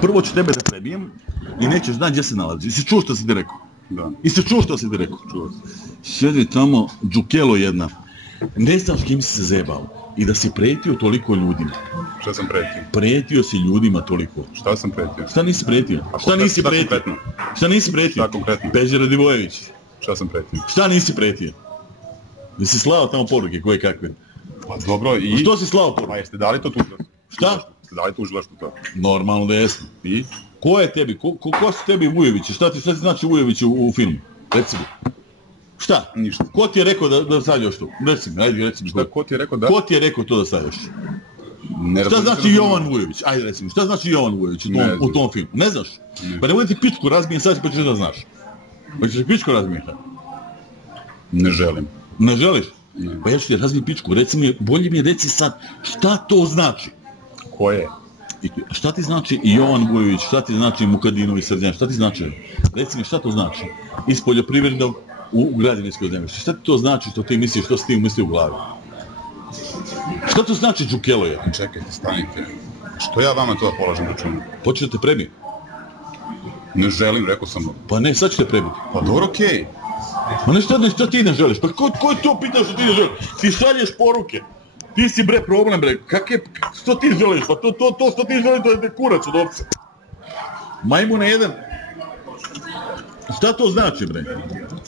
prvo ću tebe da prebijem i nećeš znati gdje se nalazi. Jesi čuo što si ti rekao? Da. Jesi čuo što si ti rekao? Čuo. Sjedi tamo, džukelo jedna. Ne znaš kim si se zebao. I da si pretio toliko ljudima. Šta sam pretio? Pretio si ljudima toliko. Šta sam pretio? Šta nisi pretio? Šta nisi pretio? Šta nisi pretio? Šta konkretno? Peđe Radivojević. Šta sam pretio? Šta nisi pretio? Jesi slao tamo poruke koje kakve? Pa dobro i... Što si slao Pa poruke? jeste dali to tužilaštvu? Šta? Jeste dali tužilaštvu to? Normalno da jesmo. I? Ko je tebi? Ko su tebi Vujovići? Šta ti znači Vujović u filmu? Reci mi. Šta? Ništa. Ko ti je rekao da stavljaš to? Reci mi, ajde reci mi. Šta, ko ti je rekao da? Ko ti je rekao to da stavljaš? Ne Šta razumijem, znači Jovan Vujović? Ajde reci mi, šta znači Jovan Vujović u tom filmu? Ne znaš? Ne. Pa nemoj ti pičku razbijem sad pa ćeš da znaš. Pa ćeš pičku razbijeti? Ne želim. Ne želiš? Ne. Pa ja ću ti razbijem pičku, reci mi, bolje mi reci sad, šta to znači? Ko je? Šta ti znači Jovan Vujović, šta ti znači Mukadinović Srđan, šta ti znači? Reci mi šta to znači? Iz poljoprivrednog u građevinskoj zemljište. Šta ti to znači što ti misliš, što si ti misli u glavi? Šta to znači džukelo je? Čekajte, stanite. Što ja vama to da polažem računu? Hoćeš da te prebije? Ne želim, rekao sam. Pa ne, sad ću te prebiti. Pa dobro, okej. Pa ne, šta ti ne želiš? Pa ko to pita što ti ne želiš? Ti šalješ poruke. Ti si bre problem bre. Što ti želiš? Pa to što ti želiš to je kurac od ovce. Majmune jedan. Šta to znači bre?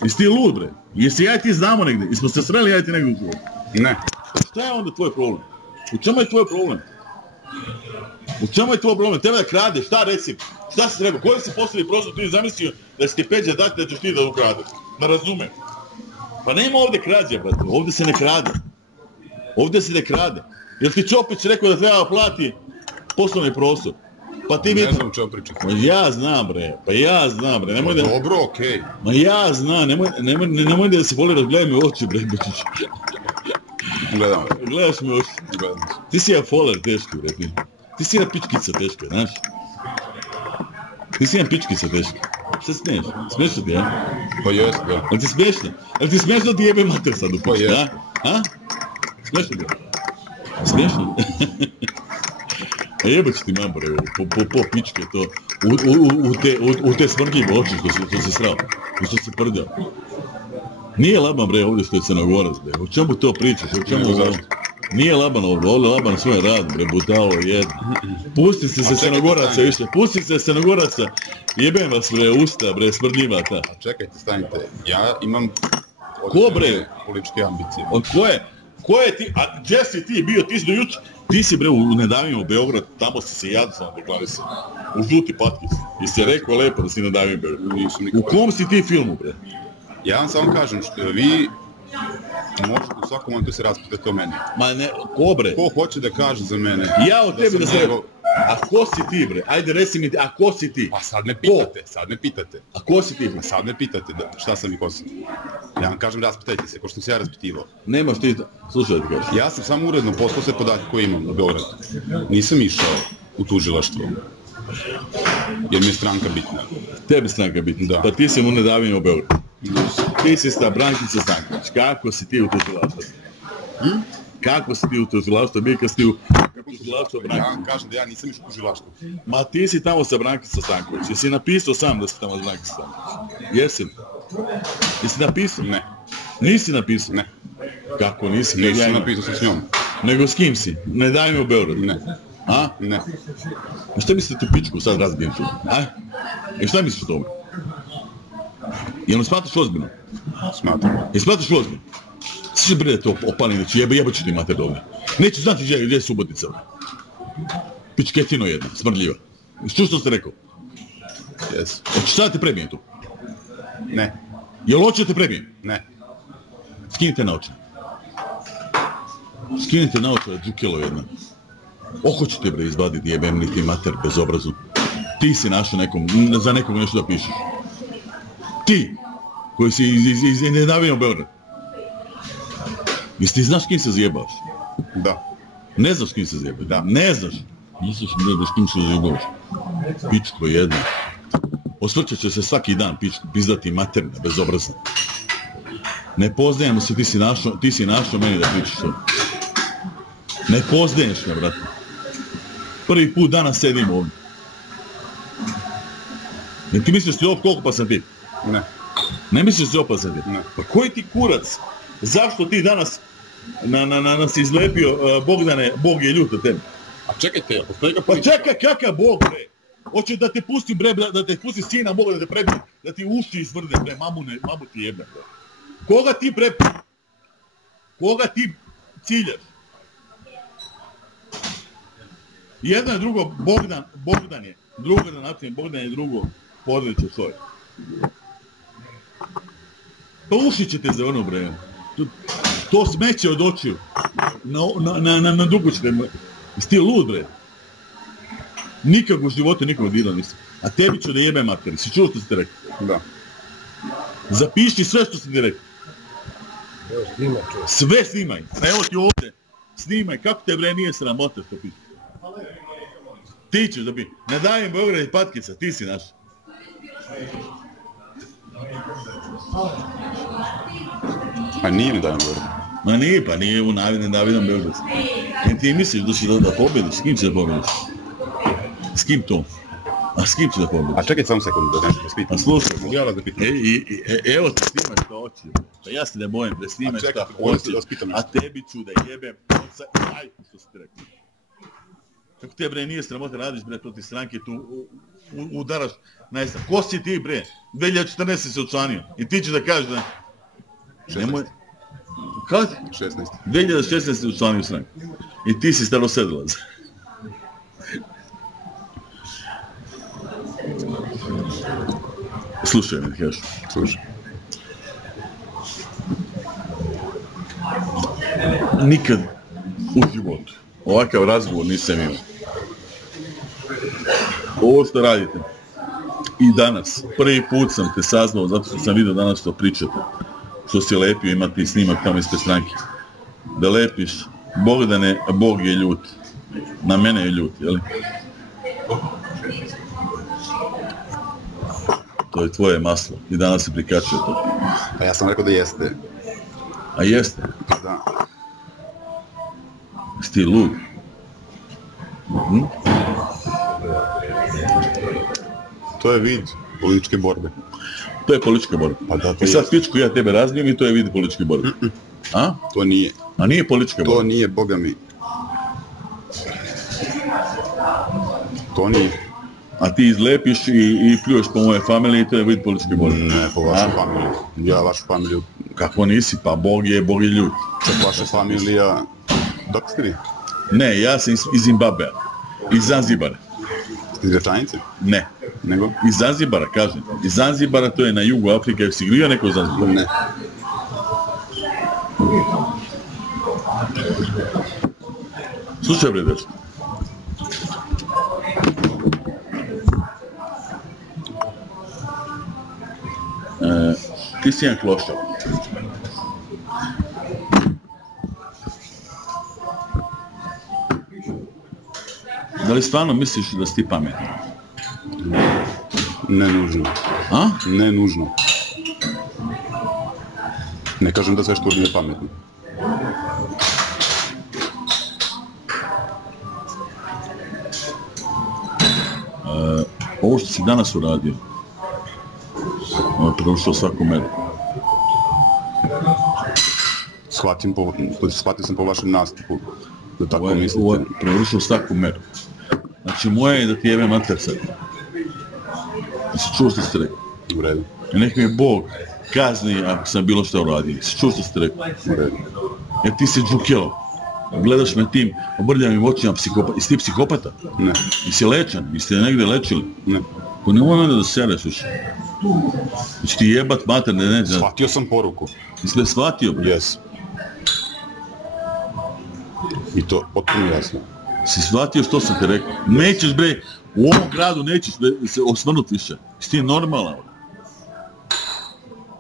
Jesi ti lud bre? Jesi ja i ti znamo negdje? Jesmo se sreli ja i ti negdje u klubu? Ne. Šta je onda tvoj problem? U čemu je tvoj problem? U čemu je tvoj problem? Tebe da kradeš, šta reci? Šta si rekao? Koji si posljednji prostor ti zamislio da si ti Peđa dati da ćeš ti da ukrade? Ne razumem. Pa nema ovdje krađe, brate. Ovdje se ne krade. Ovdje se ne krade. Jel ti Čopić rekao da treba plati poslovni prostor? Pa ti Ne vidi... znam čeo pričati. Ma ja znam bre, nemoj da... Dobro, okej. Ma ja znam, nemoj da se voli razgledaj mi oči bre, Bečić. Gledam. Gledaš mi oči. Gledam. Ti si jedan foler teški, bre. Ti si jedna pičkica teška, znaš? Ti si jedna pičkica teška. Šta smiješ? Smiješno ti, ja? Pa jest, da. Jel ti smiješno? Jel ti smiješno ti jebe mater sad u Pa pički, je. a? Smiješno ti? Smiješno? A jebe ću ti mambore, po pičke to, u te smrgljive oči što si srao, što si prdao. Nije laban bre ovdje što je Crnogorac bre, o čemu to pričaš, o čemu ovo? Nije laban ovdje laban svoj rad bre, budalo jedno. Pusti se Crnogoraca više, pusti se Crnogoraca, jebem vas bre, usta bre, smrdljiva ta. A čekajte, stanite. Ja imam... Ko bre? Političke ambicije. Ko je ti, a gdje si ti bio, ti si do juče? Ti si bre u Nedavimo Beograd, tamo si se jadno deklarisao. U žuti patki si. Jesi rekao lepo da si Nedavimo Beograd. Nisam U nikad. kom si ti filmu bre? Ja vam samo kažem što vi možete u svakom momentu se raspitate o meni. Ma ne, ko bre? Ko hoće da kaže za mene? Ja od tebi da sam se njegov- A ko si ti bre? Ajde reci mi, a ko si ti? Pa sad me pitate. A ko si ti bre? Pa sad me pitate šta sam i ko sam. Ja vam kažem raspitajte se, ko što se ja raspitivao. Nemaš ti, slušaj da ti kažeš. Ja sam samo uredno poslao sve podatke koje imam u Beogradu. Nisam išao u tužilaštvo. Jer mi je stranka bitna. Tebi stranka bitna. Da. Pa ti si u Nedavimo Beograd. Ti si sta Brankica Stanković. Kako si ti u tužilaštvu? Kako si ti u tužilaštvu? Mi kad si ti u tužilaštvu Ja Brankica. vam kažem da ja nisam išao u tužilaštvo. Ma ti si tamo sa Brankica Stanković. Jesi napisao sam da si tamo sa Brankica Stanković? Jesi li? Jesi napisao? Ne, Nisi napisao? ne. Kako nisi? Nisam napisao sam s njom. Nego s kim si? Ne daj mi u Beograd. Ne, A? ne. A šta misliš da ti pičku sad razbijem tu? A? I šta misliš o tome? Jel ne smatraš ozbiljno? Smatram. Jel smatraš ozbiljno? Svi bre da to opali, neću jeba ću ti mater ovdje. Neću znati gdje je Subotica. Pičketino jedna, smrdljiva. Čuo što ste rekao? Yes. Hoćeš šta da te prebijem tu? Ne, Jel hoće da te prebijem? ne. Skinite na oči. Skinite na oči, džukelo jedna. Oko ću te bre izvaditi jebem li ti mater bezobrazu. Ti si našao za nekog nešto da pišeš. Ti, koji si iz Nedavimo Beograd. Jesi ti znaš kim se zjebavaš? Da. Ne znaš kim se zjebavaš? Da. Ne znaš. Misliš da s kim se zjebavaš? Pičko jedna. Osvrćat će se svaki dan pičko, pizdati materna, bezobrazna. Ne poznajemo se, ti si našao meni da pričaš to. Ne poznaješ me, brate. Prvi put danas sedim ovdje. Ne ti misliš ti koliko pa sam ti? Ne. Ne misliš ti opasan ti? Ne. Pa koji ti kurac? Zašto ti danas nas izlepio Bogdane, Bog je ljut na tebi? A čekajte, postoji ga Pa čekaj, kakav Bog, bre? Hoće da te pusti, bre, da te pusti sina Boga, da te prebije, da ti uši izvrde, bre, mamu ti jebne, bre. Koga ti ciljaš? Jedno je drugo, Bogdan je, drugo da napravim, Bogdan je drugo, podreće svoje. Pa uši će te zavrnu, bre. To smeće od očiju. Na dugu ćete... Jesi ti lud, bre? Nikako u životu nikom dirao nisam. A tebi ću da jebem materi. Si čuo što ste rekli? Da. Zapiši sve što ste ti rekli. Sve snimaj. Evo ti ovdje. Snimaj. Kako te, bre, nije sramota što piši? Ti ćeš da bi... Ne dajem Beograd i patkica. Ti si naš. A nije mi dajem Beograd. Ma nije, pa nije u Davidom Beograd. Jer ti misliš da ćeš da pobediš? S kim će da pobediš? S kim to? A s kim će da pobediš? A čekaj samo sekundu da nešto raspitam. A slušaj, ja vas da pitam. evo ti snimaš što hoće. Pa ja se ne bojim da snimaš šta hoćeš, a tebi ću da jebem konca i majku što si ti rekao. Kako te, bre, nije sramota, radiš, bre, protiv stranke, tu udaraš, ne znam, ko si ti, bre? 2014 se učlanio i ti ćeš da kažeš da... 16. Kako? 16. 2016 se učlanio stranke i ti si starosedilac. Slušaj me, kažu. Slušaj. Nikad u životu ovakav razgovor nisam imao. Ovo što radite i danas, prvi put sam te saznao zato što sam vidio danas što pričate, što si lepio, imati snimak tamo ispred stranke. Da lepiš, Bogdane, Bog je ljut. Na mene je ljut, jel? To je tvoje maslo i danas se prikačuje to. Pa ja sam rekao da jeste. A jeste? Pa da. Jesi ti lud? To je vid političke borbe. To je politička borba. Pa da, to I sad jeste. pičku ja tebe razbijem i to je vid političke borbe. A? To nije. A nije politička borba? To nije, boga mi. To nije. A ti izlepiš i pljuješ po moje familiji i to je vid političke borbe. Ne, po vašu familiju. Ja vašu familiju. Kako nisi? Pa Bog je ljud. Čak vaša familija... Dok ste vi? Ne, ja sam iz Zimbabvea. Iz Zanzibara. Ste iz Gračanice? Ne. Nego? Iz Zanzibara, kažem. Iz Zanzibara, to je na jugu Afrike. Jel si grio neko iz Zanzibara? Ne. Slušaj, bre, dečko. Ti si jedan klošar. Da li stvarno misliš da si ti pametan? Ne nužno. A? Ne nužno. Ne kažem da sve što uradim je pametno. Ovo što si danas uradio, prerušio svaku meru. Shvatio sam po vašem nastupu da tako Ovo je mislite. prerušio svaku meru. Znači, moje je da ti jebe mater sad. Jesi čuo što ste rekli? U redu. I nek mi je Bog kazni ako sam bilo što uradio. Jesi čuo što ste rekli? U redu. Jer ti si džukelo. Gledaš me tim obrljavim očima, jesi ti psihopata? Ne. Jesi lečan? Jeste negdje lečili? Ne. Pa nemoj mene da sereš više. Jesi ti jebat mater, ne znam. Shvatio sam poruku. Jesi me shvatio, bre? Jes. I to potpuno jasno. Si shvatio što sam te rekao? Nećeš, bre, u ovom gradu nećeš se osvrnuti više. Jesi ti normalan?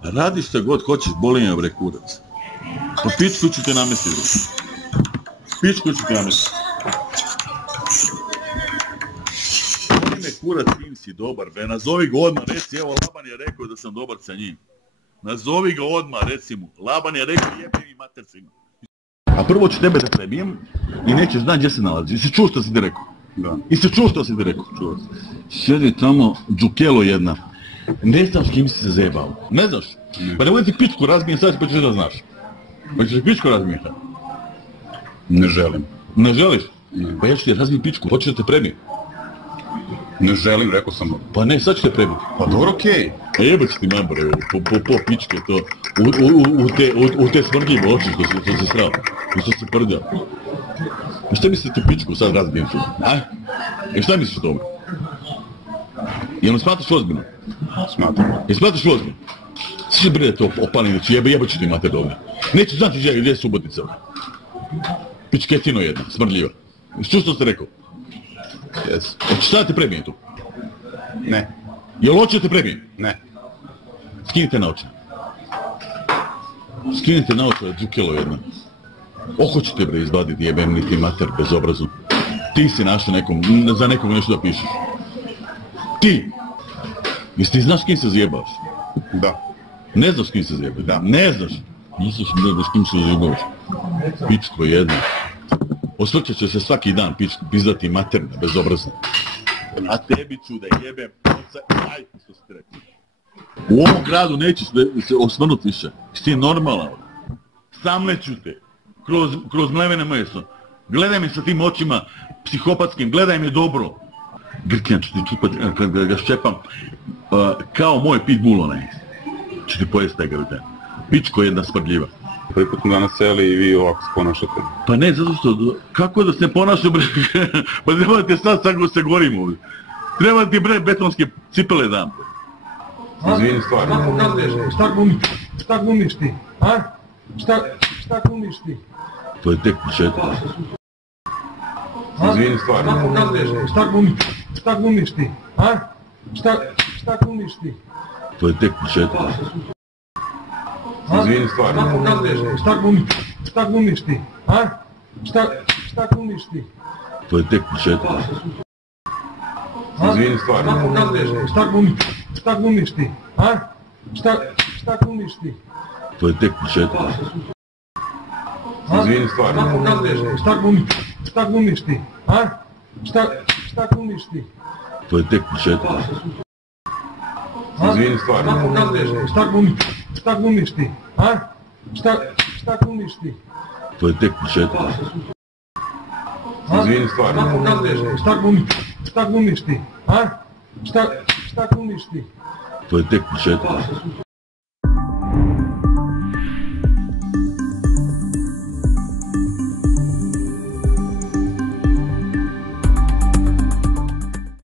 Radi šta god hoćeš, boli me, bre, kurac. Pa pičku ću te namestiti. Pičku ću te namestiti. Boli me, kurac, tim si dobar, bre. Nazovi ga odmah, reci, evo, Laban je rekao da sam dobar sa njim. Nazovi ga odmah, reci mu. Laban je rekao, jebim i matercima. A prvo ću tebe da prebijem i nećeš znati gdje se nalazi. Jesi čuo što si ti rekao? Da. I se čuo što si ti rekao? Čuo sam. Sjedi tamo, džukelo jedna. Ne znam s kim si se zajebao. Ne znaš? Ne. Pa nemoj ti pičku razmijen sad pa ćeš da znaš. Pa ćeš pičku razmijen. Ne želim. Ne želiš? Ne. Pa ja ću ti razmijen pičku, hoćeš da te premijem? Ne želim, rekao sam. Pa ne, sad ću te premijem. Pa dobro, okej. A jebać ti mambore, po pičke to, u te smrljive oči što se srao, što se prljao. A šta misliš ti pičku sad razbijem tu, a? E šta misliš o tome? Jel me smatraš ozbiljno? Smatram. Jel smatraš ozbiljno? Svi će brinete o palinicu, jebat ću ti mater ovdje. Neću znati gdje je Subotica. Pičketino jedna, smrdljiva. Čuo što ste rekao? Jes. Šta da te premijem tu? Ne. Jel hoće da te premijem? Ne. Skinite naoče. Skinite naoče, džukelo jedna. Oko ću te bre izbaditi, jebem ni ti mater bezobrazno. Ti si našao za nekog nešto da pišeš. Ti! Jesi ti znaš s kim se zajebavaš? Da. Ne znaš s kim se zajebavaš? Da. Ne znaš? Misliš ne znaš s kim se zajebavaš? Pičko jedna. Osvrćat će se svaki dan pizdati materna, bezobrazna. A tebi ću da jebem oca i ajku što si ti rekao. U ovom gradu nećeš se osvrnuti više. Ti je normalan. Samleću te. Kroz mlevene meso. Gledaj me sa tim očima psihopatskim, gledaj me dobro. Grkljan ću ti čupati kad ga ščepam. Kao moj pitbull onaj. Ću ti pojesti taj grkljan. Pičko jedna smrdljiva. Prvi put smo danas seli i vi ovako se ponašate. Pa ne, zato što, kako da se ne ponašam bre, pa treba da te sad se gorimo ovdje. Treba da ti bre betonske cipele dam. Izvini stvarno. Šta pokazuješ? Šta glumiš ti? A? Šta glumiš ti? To je tek početak. Izvini stvarno. Šta pokazuješ? Šta glumiš ti? A? Šta glumiš ti? To je tek početak. Izvini stvarno. Šta pokazuješ? Šta glumiš ti? A? Šta glumiš ti? To je tek početak. Izvini stvarno. Šta pokazuješ? Šta glumiš ti? A? Šta glumiš ti? To je tek početak. Izvini stvarno. Šta pokazuješ? Šta glumiš ti? A? Šta glumiš ti? To je tek početak. Izvini stvarno. Šta pokazuješ? Šta glumiš ti? A? Šta glumiš ti? To je tek početak. Izvini stvarno. Šta pokazuješ? Šta glumiš ti? A? Šta glumiš ti? To je tek početak.